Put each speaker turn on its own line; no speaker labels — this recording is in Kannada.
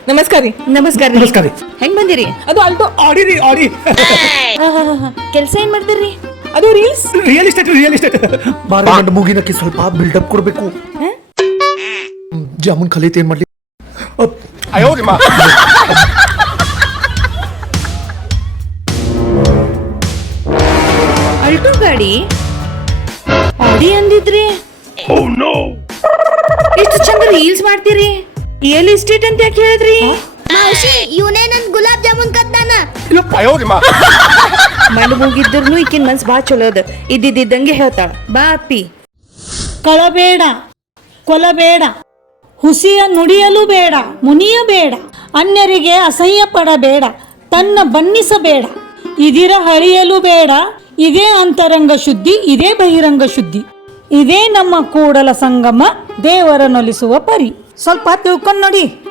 ನಮಸ್ಕಾರ ರೀ.
ನಮಸ್ಕಾರ
ನಮಸ್ಕಾರ ರೀ.
ಹೆಂಗ್ ಬಂದಿರಿ?
ಅದು ಅಲ್ಟೋ
ಆಡಿ ರೀ ಆಡಿ
ಕೆಲಸ ಏನ್ ಮಾಡ್ತೀರಿ?
ಅದು ರೀಲ್ಸ್.
ರಿಯಲ್ ಎಸ್ಟೇಟ್ ಬಾರ ಗಂಟೆ ಮುಗಿನಕ್ಕೆ ಸ್ವಲ್ಪ ಬಿಲ್ಡಪ್ ಕೊಡ್ಬೇಕು. ಜಾಮೂನ್ ಕಲಿತ ಏನ್ ಮಾಡ್ಲಿ?
ಅಲ್ಟೋ ಗಾಡಿ ಆಡಿ ಅಂದಿದ್ರಿ. ಎಷ್ಟು ಚಂದ ರೀಲ್ಸ್ ಮಾಡ್ತೀರಿ. ರಿಯಲ್ ಎಸ್ಟೇಟ್ ಅಂತ ಯಾಕೆ ಹೇಳಿದ್ರಿ?
ಮಾವಶಿ ಇವನೇ ನನ್ ಗುಲಾಬ್ ಜಾಮೂನ್ ಕದ್ದಾನ.
ಮಣ್ಣು ಮುಗಿದ್ರು ಈಕಿನ ಮನ್ಸ್ ಬಾ ಚಲೋ ಅದ. ಇದ್ದಿದ್ದಂಗೆ ಹೇಳ್ತಾಳ. ಬಾ ಅಪ್ಪಿ.
ಕಳಬೇಡ, ಕೊಲಬೇಡ, ಹುಸಿಯ ನುಡಿಯಲು ಬೇಡ, ಮುನಿಯಬೇಡ, ಅನ್ಯರಿಗೆ ಅಸಹ್ಯ ಪಡಬೇಡ, ತನ್ನ ಬಣ್ಣಿಸಬೇಡ, ಇದಿರ ಹರಿಯಲು ಬೇಡ. ಇದೇ ಅಂತರಂಗ ಶುದ್ಧಿ, ಇದೇ ಬಹಿರಂಗ ಶುದ್ಧಿ, ಇದೇ ನಮ್ಮ ಕೂಡಲ ಸಂಗಮ ದೇವರ ನೊಲಿಸುವ ಪರಿ. ಸ್ವಲ್ಪ ತಿಳ್ಕೊಂಡು ನೋಡಿ.